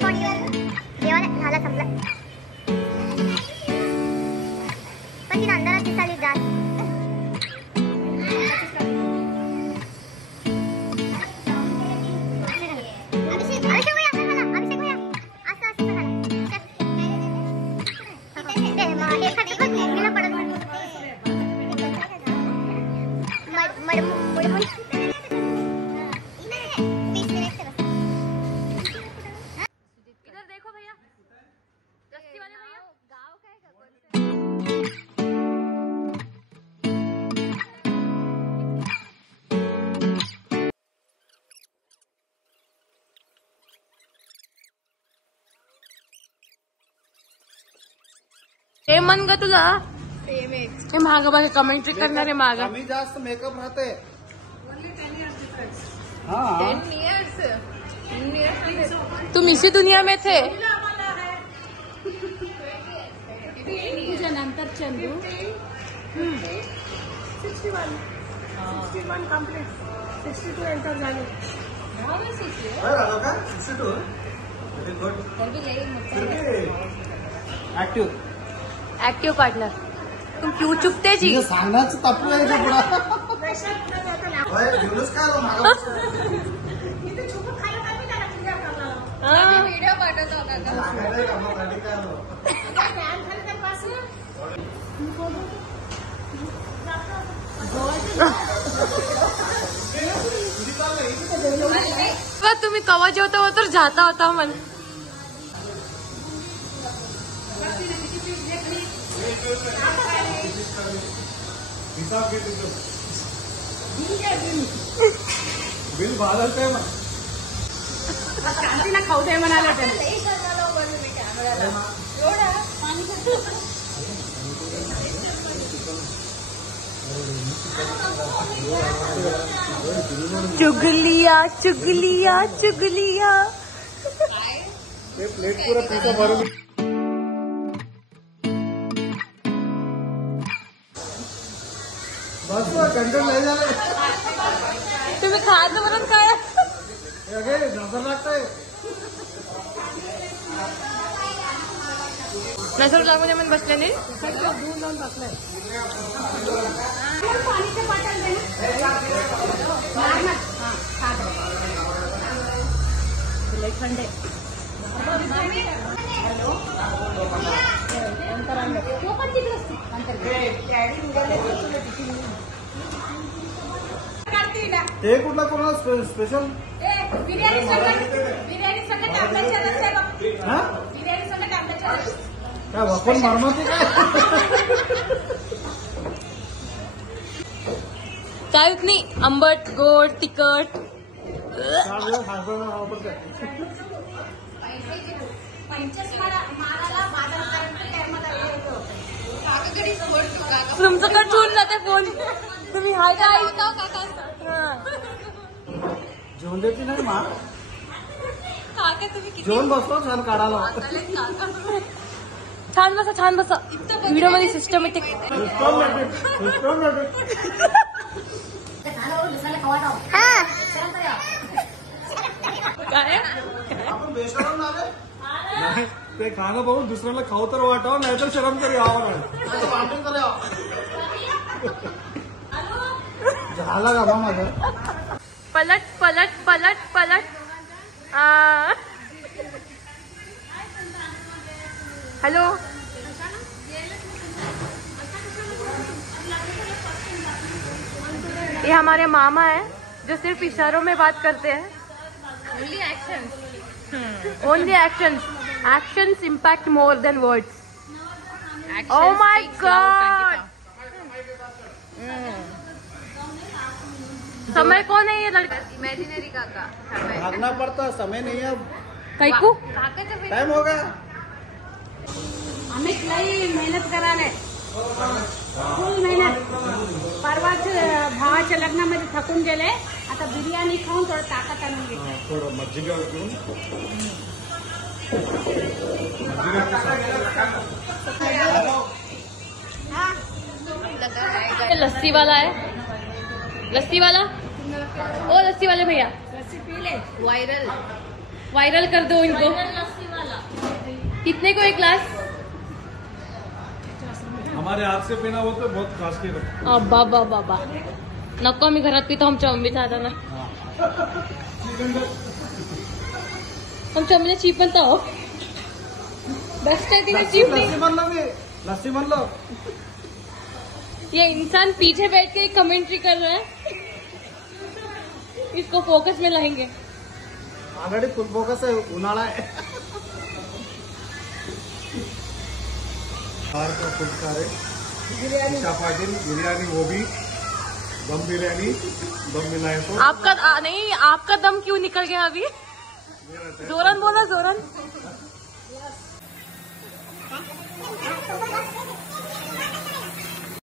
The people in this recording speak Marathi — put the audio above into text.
जेवण झालं संपलं. पण तिला अंधारात दिसाली जात. हे मन ग तुला हे महाग बघा कमेंट्री करणारे महाग. कमी जास्त मेकअप राहते. 10 years. तुम इसी दुनिया में थे. तुझ्या नंतर चंदू 61 कंप्लीट 62 एंटर झाले. Active partner. तुम क्यों चुपते जी. सांगायचं तप्पू आहे व्हिडिओ पाठवतो काका. तुम्ही कवा जेवता हो तर जाता होता मन. बिल भाडं शांतीला खाऊ दे म्हणाला त्याने. चुगलिया चुगलिया चुगलिया. प्लेट पूरा पिझ्झा भरून. बस कंट्रोल नाही झालं. तुम्ही खात म्हणून काय नजर लागतंय. नजर लागून म्हणून बसले नाही. दूर जाऊन बसलाय. थंडे ते कुठला कोणाला स्पेशल बिर्याणी संगत आंब्याच्या रस आहे. बिर्याणी संगत आंब्याच्या रस काय वापर मारमाते काय नाही. आंबट गोड तिखट. तुमचं कट होऊन जाते फोन. तुम्ही हाय काय जेवण देते नाही मा. काका तुम्ही किती जेवण बसतो छान काढायला. छान बसा छान बसा. व्हिडिओ मध्ये सिस्टमॅटिक. काय आपण बेशरम नाही. ते खाणं बघून दुसऱ्याला खाऊ तर वाटावं नाही तर शरम तरी यावं. झाला का माझं. पलट पलट पलट पलट. हेलो ये हमारे मामा है जो सिर्फ इशारों में बात करते हैं. Only actions. Actions impact more than words. Oh my God. समय कौन है ये लड़का. इमेजिनरी काका. भागना पड़ता समय नहीं है. कैकू टाइम होगा. अमित लई मेहनत करायला. फुल मेहनत. परवाच भावाच्या लग्नामध्ये थकून गेले. आता बिर्याणी खाऊन थोडं ताकद आणून घेतली. थोडं मज्जिगा घेऊन. लस्सी वाला है. लस्सी वाला. ओ लस्सी वाले भैया वायरल वायरल कर दो इनको। कितने को एक ग्लास? हमारे हाथ से पीना वो तो बहुत कॉस्टली लगता बाबा बाबा नको आम्ही घरात पितो आमच्या मम्मीचा हाताना. आमच्या मम्मीने चीप पण तो बेस्ट है तिने चीप नहीं. लस्सी म्हणलं मी, लस्सी म्हणलं. ये इंसान पीछे बैठ के कमेंट्री कर रहा है. इसको फोकस में लाएंगे. ऑलरेडी फुल फोकस आहे, उन्हाळा आहे. बाहर का पुरस्कार है ईशा पाटिल बिरयानी, वो भी दम बिरयानी, दम मिला है तो आपका नहीं, आपका दम क्यों निकल गया अभी? जोरन बोला, जोरन.